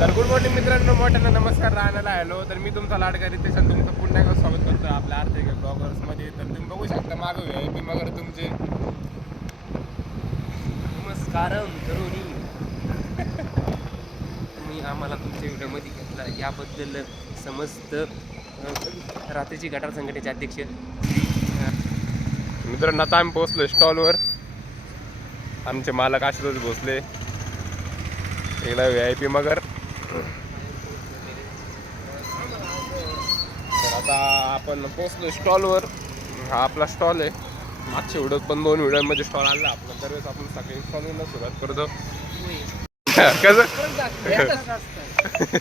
तर good morning मित्रांनो, मोठ्यांना नमस्कार. राहण्याला हॅलो. तर मी तुमचा लाडका रितेश आणि तुमचं पुन्हा एकदा स्वागत करतो आपल्या आर्थिक ब्लॉगर्समध्ये. तर तुम्ही बघू शकता मागं VIP मगर तुमचे नमस्कारम तरुणी. तुम्ही आम्हाला तुमच्या व्हिडिओमध्ये घेतला याबद्दल समस्त रात्रीची गटार संघटनेचे अध्यक्ष. मित्रांनो, आता आम्ही पोहोचलो स्टॉलवर. आमचे मालक आशुतोष भोसले, एकला VIP मगर. तर आता आपण पोहोचलो स्टॉलवर. हा आपला स्टॉल आहे. मागच्या व्हिडिओत पण 2 व्हिडिओमध्ये स्टॉल आला आपला. दरवेळेस आपण सकाळी स्टॉलला सुरुवात करतो. कसं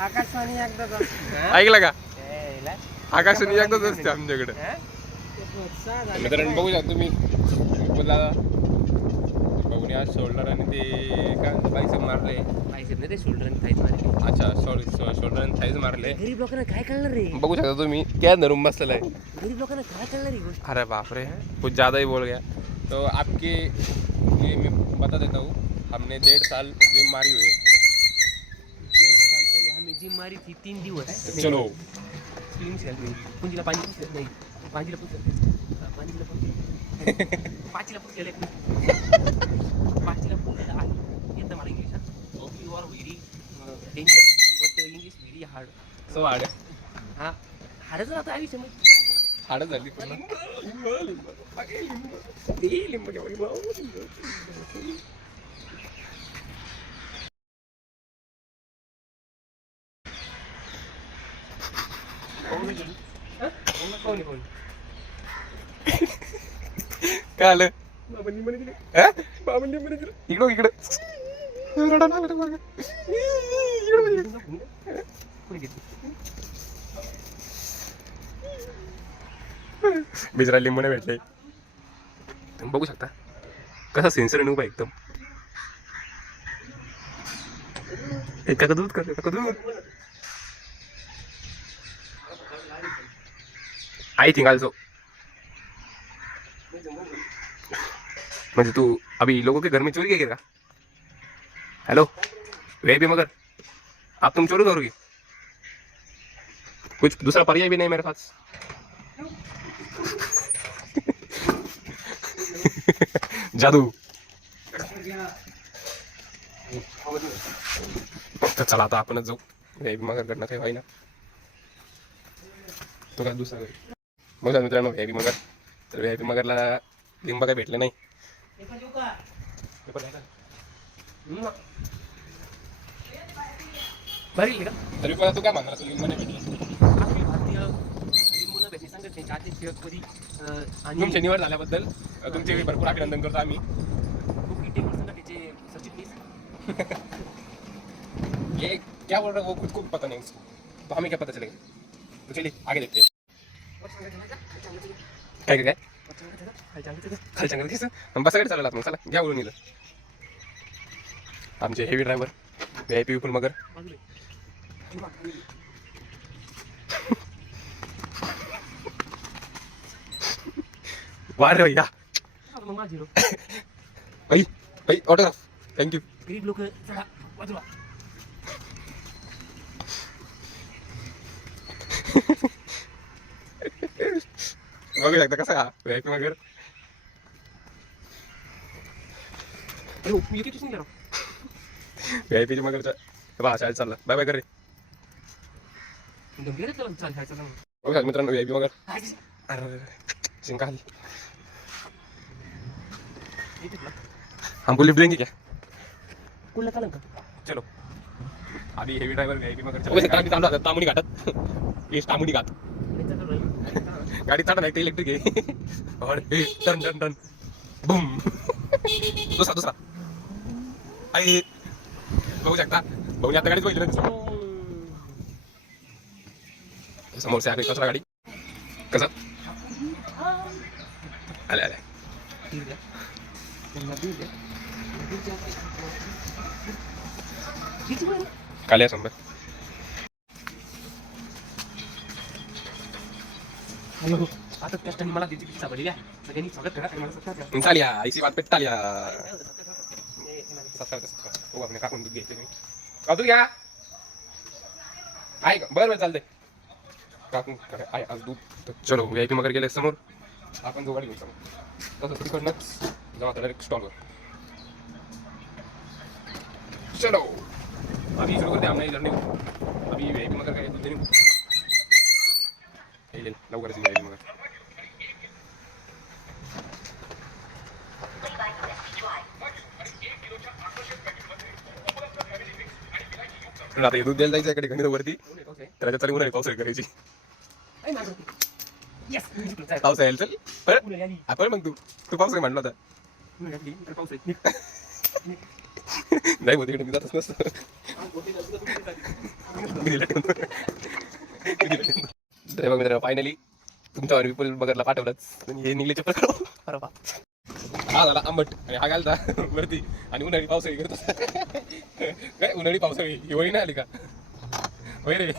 आकाशवाणी एकदा ऐकलं का? आकाशवाणी एकदाच असते आमच्याकडे. मित्रांनो बघू शकता तुम्ही बघून आज शोल्डर आणि ते काय बायसेप मारले. बायसेप नाही रे, शोल्डर आणि थाईज मारले. अच्छा सॉरी, शोल्डर आणि थाईज मारले. गरीब लोकांना काय कळणार रे? बघू शकता तुम्ही क्या धरून बसलेला आहे. गरीब लोकांना काय कळणार रे गोष्ट? अरे बाप रे, कुछ ज़्यादा ही बोल गया. तो आपके ये मैं बता देता हूँ, हमने 1.5 साल जिम मारी हुई है. 1.5 साल पहले हमें जिम मारी थी 3 दिवस. चलो. पुंजीला पाणी पुसलं नाही, पांजीला पुसलं, पांजीला पुसलं, पाचीला पुसलं, पाचीला पुसलं आणि येतं मला English. You are very danger but English very hard. So hard हा हार्डच राहतं आयुष्य मग. हाड झाली काय आलं इकडं इकडं बिजरा लिंबूने भेटले. तुम्ही बघू शकता कसा सेन्सर उभा एकदम. एका दूध कर, एका दूध. I think also. म्हणजे तू अभी लोगों के घर में चोरी करेगा? हेलो VIP मगर, आप तुम चोरी करोगे? कुछ दूसरा पर्याय भी नहीं मेरे पास. जादू. तर चला आता आपणच जाऊ. VIP मगर कडनं काही व्हायना तो काय दुसरा बघा मित्रांनो. VIP मगर, तर VIP मगरला लिंब काय भेटलं नाही. तरी पण तू काय म्हणणार, तू लिंब नाही भेटली. भारतीय लिंबून भेटणी संघटनेच्या अध्यक्षपदी आणि तुमची निवड झाल्याबद्दल तुमचे भरपूर अभिनंदन करतो आम्ही. बुकी टेबल संघटनेचे सरचिटणीस. ये क्या बोल रहा है वो खुद को पता नहीं उसको, तो हमें क्या पता चलेगा. तो चलिए आगे देखते हैं. काय काय खालच्या घरी दिसत बसाकडे चालला मग. चला घ्या बोलून इथं आमचे हेवी ड्रायव्हर VIP विपुल मगर. वारे भैया भाई भाई ऑटोग्राफ थँक्यू. गरीब लोक चढा बाजूला. बघू शकता कसा हा VIP मगर. VIP ची मगरचा बा शाळेत चालला. बाय बाय कर रे. बघू शकता मित्रांनो VIP मगर. अरे चिंका आली. हमको लिफ्ट देंगे क्या? चलो अभी हेवी ड्राइवर VIP मगर चला. तामुडी घाटात इस तामुडी घाट गाडी चालत नाही, इलेक्ट्रिक आहे. और टन टन टन बूम. दुसरा दुसरा आई बघू शकता. बघू आता गाडीच बघितलं समोर से आगे कचरा गाडी. कसं आले आले काल्या संबर. आता कष्टाने मला त्याची पिक्चा बनली आहे. सगळ्यांनी स्वागत करा आणि मला सबस्क्राइब करा. चालिया इसी बात पे टालिया. सबस्क्राइब हो आपने काकून दूध घ्यायचे का दूध घ्या. आहे का बरं बरं चालतंय काकू आहे आज दूध तर चलो VIP मगर गेले समोर आपण जो गाडी घेऊ समोर तसं तिकडनंच जाऊ आता डायरेक्ट स्टॉलवर चलो अभी शुरू करते हैं हमने जर्नी अभी VIP मगर का दूध देने ले लवकर से VIP मगर आता हे दूध द्यायला जायचं इकडे गणित वरती त्याच्या चालू उन्हाळी पावसाळी करायची पाऊस यायला चल परत आपण मग तू पावसाळी म्हणला होता नाही होत इकडे मी जातच नसतं तर बघ मित्रांनो फायनली तुमच्यावर विपुल बघरला पाठवलंच हे निघले चप्पल हा झाला आंबट आणि हा घालता वरती आणि उन्हाळी पावसाळी करत काय उन्हाळी पावसाळी हिवाळी नाही आली का होय रे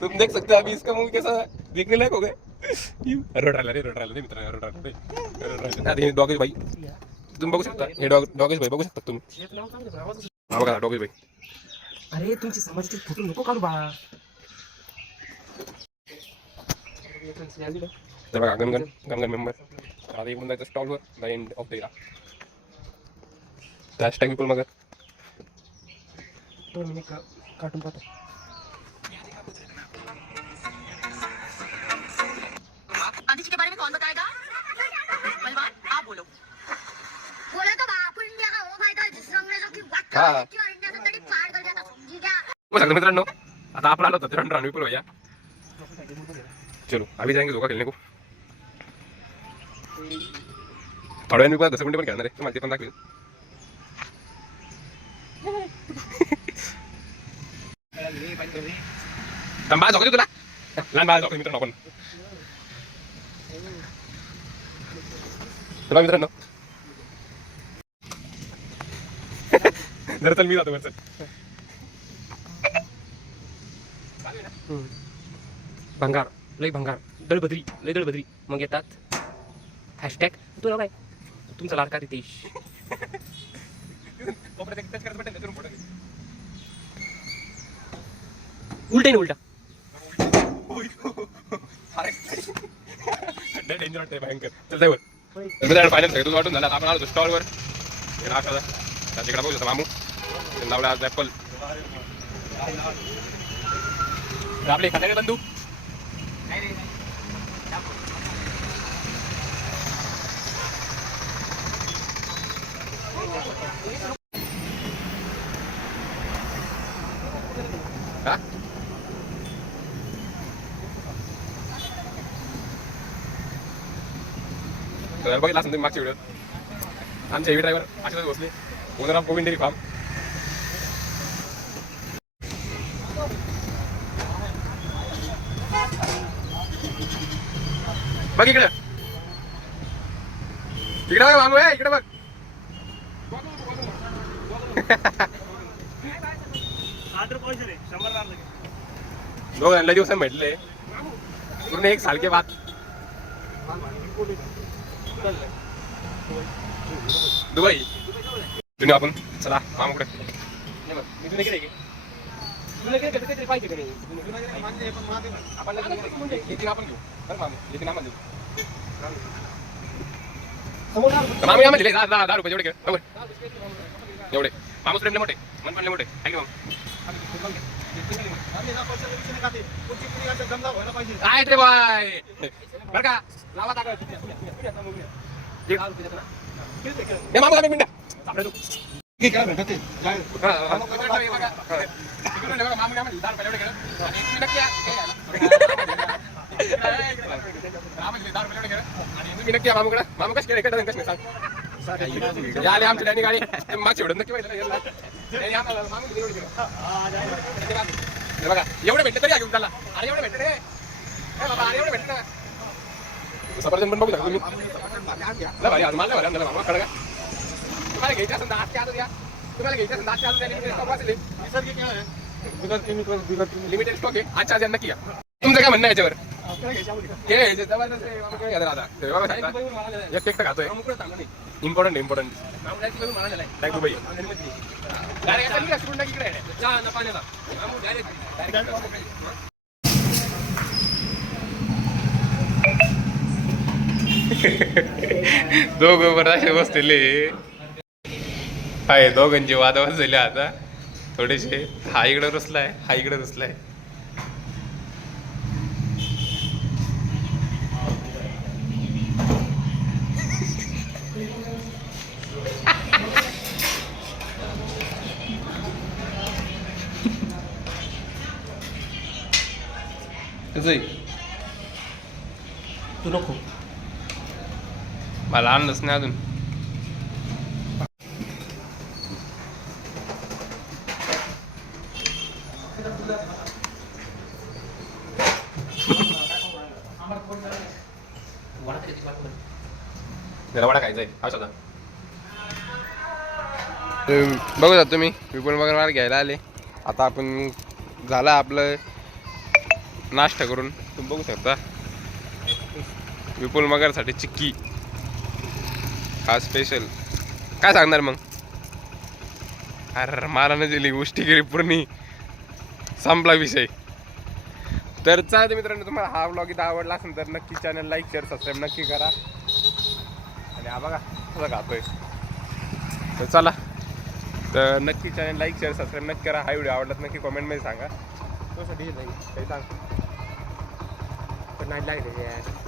तुम देख सकते हो अभी इसका मुंह कैसा देखने लायक हो गया रोड राहिला रे मित्रांनो रोड राहिला रे डॉगेश भाई तुम्ही बघू शकता हे डॉगेश भाई बघू शकता तुम्ही हा बघा डॉगेश भाई अरे तुमची समाजाची फोटो नको काढू बाळा तर बघा गणगण मेंबर आता येऊन जायचं स्टॉलवर the end of the era hashtag Vipul Magar तो मी कार्टून पाहतो गांधी जी के बारे में कौन बताएगा पहलवान आप बोलो बोला तो बापू इंडिया का वो फायदा जिसने अंग्रेजों की बात हाँ। और इंडिया से तड़ी पार कर जाता समझी क्या हो सकता मित्रांनो आता आपण आलो होतो रण विपुल भैया चलो अभी जाएंगे धोका खेलने को थोड्या वेळ मी घसरगुंडी पण खेळणार आहे तुम्हाला ते पण दाखवेल बाळ झोकते तुला लहान बाळ झोकते मित्रांनो आपण तुला मित्रांनो जर चल मी जातो वर चल भंगार लय भंगार दळबद्री मग येतात हॅशटॅग तुला काय तुमचा लाडका रितेश उलटा ना उलटा डेंजर वाटतंय भयंकर चल जाय वर मित्रांनो फायनल सगळं वाटून झालं आपण आलो स्टॉलवर नाश्ता त्याच्याकडे बघू शकता मामू लावला आज ॲपल आपले खात्याने बंधू हा तर बघितला असं तुम्ही मागच्या व्हिडिओ आमचे हेवी ड्रायव्हर अशाच बसले owner of Govind dairy farm बघ इकडे बघ मानू आहे इकडे बघ दोन लय दिवसांनी भेटले पूर्ण एक साल के बाद दुबई तुम्ही आपण चला मामाकडे आपण घेऊ मामी आम्हाला दिले 10 रुपये जेवढे बरोबर एवढे माणूस प्रेमले मोठे मन पाणले मोठे आहे काय रे बाय बरं का लावा ताकद मामू एक मिनिट मामू कशी आले आमची डायनी गाडी मागची एवढं नक्की बघा एवढे भेटले तरी घेऊन त्याला अरे एवढे भेटले रे बाबा अरे एवढे भेटले ना सफरचंद पण बघू शकता तुम्ही मला मामा कळलं का तुम्हाला घ्यायचं असेल तर आजच्या आज द्या तुम्हाला घ्यायचं असेल आजच्या आज लिमिटेड स्टॉक आहे आजच्या आज नक्की या तुमचं काय म्हणणं आहे याच्यावर ते घ्यायचे जबरदस्त आहे. बाबा काय घ्यायचं आता? ते बघा शकता. एक एकटं खातोय इम्पॉर्टंट डायरेक्ट दुबई दोघं बरं असे बसलेले आहे. दोघांची वादावाद झाली आता थोडेसे. हा इकडे रुसलाय, हा इकडे रुसलाय. तू नको. मला आणलंच नाही अजून. त्याला वडा खायचा आहे औषधा. बघू शकता तुम्ही विपुल मगर घ्यायला आले. आता आपण झालं आपलं नाश्ता करून. तुम्ही बघू शकता विपुल मगरसाठी चिक्की हा स्पेशल. काय सांगणार मग? अरे मला न दिली गोष्टी केली पूर्ण संपला विषय. तर चला मित्रांनो, तुम्हाला हा व्लॉग इथं आवडला असेल तर नक्की चॅनल लाईक शेअर सबस्क्राईब नक्की करा. आणि हा बघा कसं खातोय. तर चला, तर नक्की चॅनल लाईक शेअर सबस्क्राईब नक्की करा. हा व्हिडिओ आवडला नक्की कॉमेंटमध्ये सांगा. तुझ्यासाठी नाही काही सांग पण नाही लागले यार.